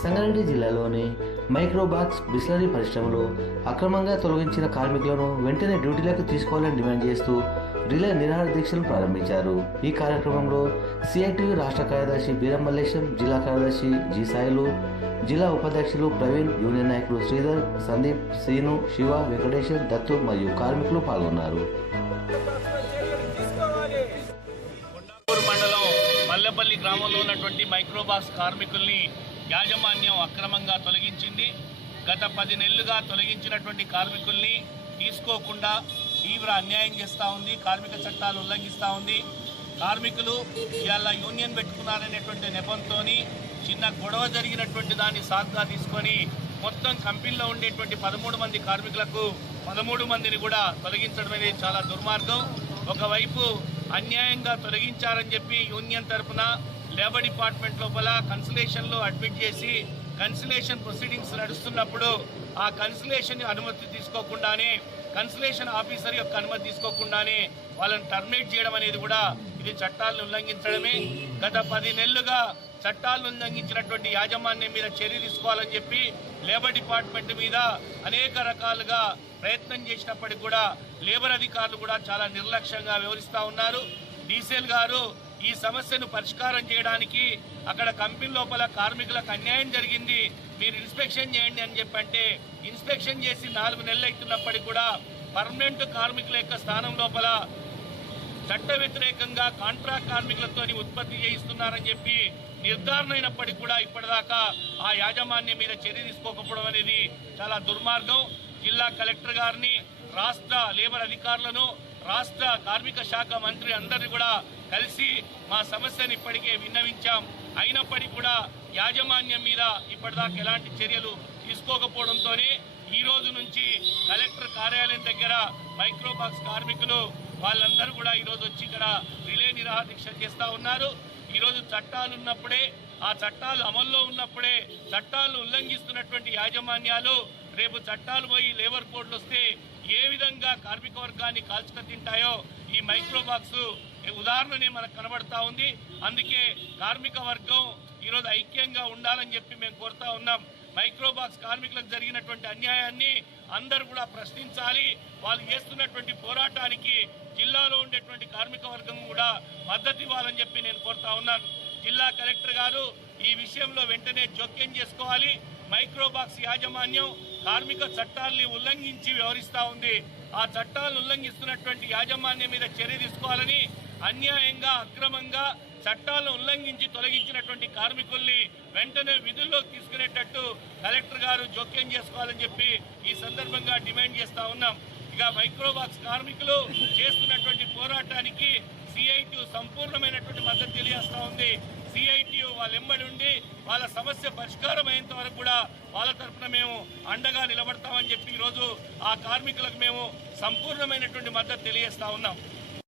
సంగారెడ్డి జిల్లాలోని మైక్రోబాక్స్ బిస్లరీ పరిశ్రమలో అక్రమంగా తొలగించిన కార్మికులను వెంటనే డ్యూటీలకు తీసుకోవాలని డిమాండ్ చేస్తూ రిలే నిరాహార దీక్షలు ప్రారంభించారు. ఈ కార్యక్రమంలో సిఐటియు రాష్ట్ర కార్యదర్శి బీరం మల్లేశం, జిల్లా కార్యదర్శి జి సాయిలు, జిల్లా ఉపాధ్యక్షులు ప్రవీణ్, యూనియన్ నాయకులు శ్రీధర్, సందీప్, శ్రీను, శివ, వెంకటేశ్వర్, దత్తు మరియు కార్మికులు పాల్గొన్నారు. మండలం మల్లెపల్లి గ్రామంలో ఉన్నటువంటి మైక్రోబాక్స్ కార్మికుల్ని యాజమాన్యం అక్రమంగా తొలగించింది. గత 10 నెలలుగా తొలగించినటువంటి కార్మికుల్ని తీసుకోకుండా తీవ్ర అన్యాయం చేస్తూ ఉంది. కార్మిక చట్టాలు ఉల్లంఘిస్తూ ఉంది. కార్మికులు ఇవాళ యూనియన్ పెట్టుకున్నారనేటువంటి నెపంతో చిన్న గొడవ జరిగినటువంటి దాన్ని సాకుగా తీసుకొని మొత్తం కంపెనీలో ఉండేటువంటి 13 మంది కార్మికులకు 13 మందిని కూడా తొలగించడం అనేది చాలా దుర్మార్గం. ఒకవైపు అన్యాయంగా తొలగించారని చెప్పి యూనియన్ తరఫున లేబర్ డిపార్ట్మెంట్ లోపల కన్సలేషన్లో అడ్మిట్ చేసి కన్సలేషన్ ప్రొసీడింగ్స్ నడుస్తున్నప్పుడు ఆ కన్సలేషన్ అనుమతి తీసుకోకుండానే, కన్సలేషన్ ఆఫీసర్ యొక్క అనుమతి తీసుకోకుండానే వాళ్ళని టర్మినేట్ చేయడం అనేది కూడా ఇది చట్టాలను ఉల్లంఘించడమే. గత 10 నెలలుగా చట్టాలను ఉల్లంఘించినటువంటి యాజమాన్యం మీద చర్య తీసుకోవాలని చెప్పి లేబర్ డిపార్ట్మెంట్ మీద అనేక రకాలుగా ప్రయత్నం చేసినప్పటికీ కూడా లేబర్ అధికారులు కూడా చాలా నిర్లక్ష్యంగా వ్యవహరిస్తూ ఉన్నారు. డీసీఎల్ గారు ఈ సమస్యను పరిష్కారం చేయడానికి అక్కడ కంపెనీ లోపల కార్మికులకు అన్యాయం జరిగింది, మీరు ఇన్స్పెక్షన్ చేయండి అని చెప్పంటే ఇన్స్పెక్షన్ చేసి 4 నెలలు అవుతున్నప్పటికీ కూడా పర్మనెంట్ కార్మికుల యొక్క స్థానం లోపల చట్ట వ్యతిరేకంగా కాంట్రాక్ట్ కార్మికులతో ఉత్పత్తి చేయిస్తున్నారని చెప్పి నిర్ధారణ అయినప్పటికీ కూడా ఇప్పటిదాకా ఆ యాజమాన్యం మీద చర్య తీసుకోకపోవడం అనేది చాలా దుర్మార్గం. జిల్లా కలెక్టర్ గారిని, రాష్ట్ర లేబర్ అధికారులను, రాష్ట్ర కార్మిక శాఖ మంత్రి అందరినీ కూడా కలిసి మా సమస్యను ఇప్పటికే విన్నవించాం. అయినప్పటికీ కూడా యాజమాన్యం మీద ఇప్పటిదాకా ఎలాంటి చర్యలు తీసుకోకపోవడంతోనే ఈ రోజు నుంచి కలెక్టర్ కార్యాలయం దగ్గర మైక్రోబాక్స్ కార్మికులు వాళ్ళందరూ కూడా ఈరోజు వచ్చి ఇక్కడ రిలే నిరాహార దీక్ష చేస్తూ ఉన్నారు. ఈరోజు చట్టాలు ఉన్నప్పుడే, ఆ చట్టాలు అమల్లో ఉన్నప్పుడే చట్టాలను ఉల్లంఘిస్తున్నటువంటి యాజమాన్యాలు రేపు చట్టాలు పోయి లేబర్ కోడ్లు వస్తే ఏ విధంగా కార్మిక వర్గాన్ని కాల్చుక తింటాయో ఈ మైక్రోబాక్స్ ఉదాహరణనే మనకు కనబడతా ఉంది. అందుకే కార్మిక వర్గం ఈరోజు ఐక్యంగా ఉండాలని చెప్పి మేము కోరుతా ఉన్నాం. మైక్రోబాక్స్ కార్మికులకు జరిగినటువంటి అన్యాయాన్ని అందరూ కూడా ప్రశ్నించాలి. వాళ్ళు చేస్తున్నటువంటి పోరాటానికి జిల్లాలో ఉండేటువంటి కార్మిక వర్గం కూడా మద్దతు ఇవ్వాలని చెప్పి నేను కోరుతా ఉన్నాను. జిల్లా కలెక్టర్ గారు ఈ విషయంలో వెంటనే జోక్యం చేసుకోవాలి. మైక్రోబాక్స్ యాజమాన్యం కార్మిక చట్టాలని ఉల్లంఘించి వ్యవహరిస్తూ ఉంది. ఆ చట్టాలను ఉల్లంఘిస్తున్నటువంటి యాజమాన్యం మీద చర్య తీసుకోవాలని, అన్యాయంగా అక్రమంగా చట్టాలను ఉల్లంఘించి తొలగించినటువంటి కార్మికుల్ని వెంటనే విధుల్లోకి తీసుకునేటట్టు కలెక్టర్ గారు జోక్యం చేసుకోవాలని చెప్పి ఈ సందర్భంగా డిమాండ్ చేస్తా ఉన్నాం. ఇక మైక్రోబాక్స్ కార్మికులు చేస్తున్నటువంటి పోరాటానికి సిఐటియు సంపూర్ణమైనటువంటి మద్దతు తెలియజేస్తూ ఉంది. సిఐటియు వాళ్ళ వెంబడి ఉండి వాళ్ళ సమస్య పరిష్కారం అయ్యేంత వరకు కూడా వాళ్ళ తరఫున మేము అండగా నిలబడతామని చెప్పి ఈరోజు ఆ కార్మికులకు మేము సంపూర్ణమైనటువంటి మద్దతు తెలియజేస్తా ఉన్నాం.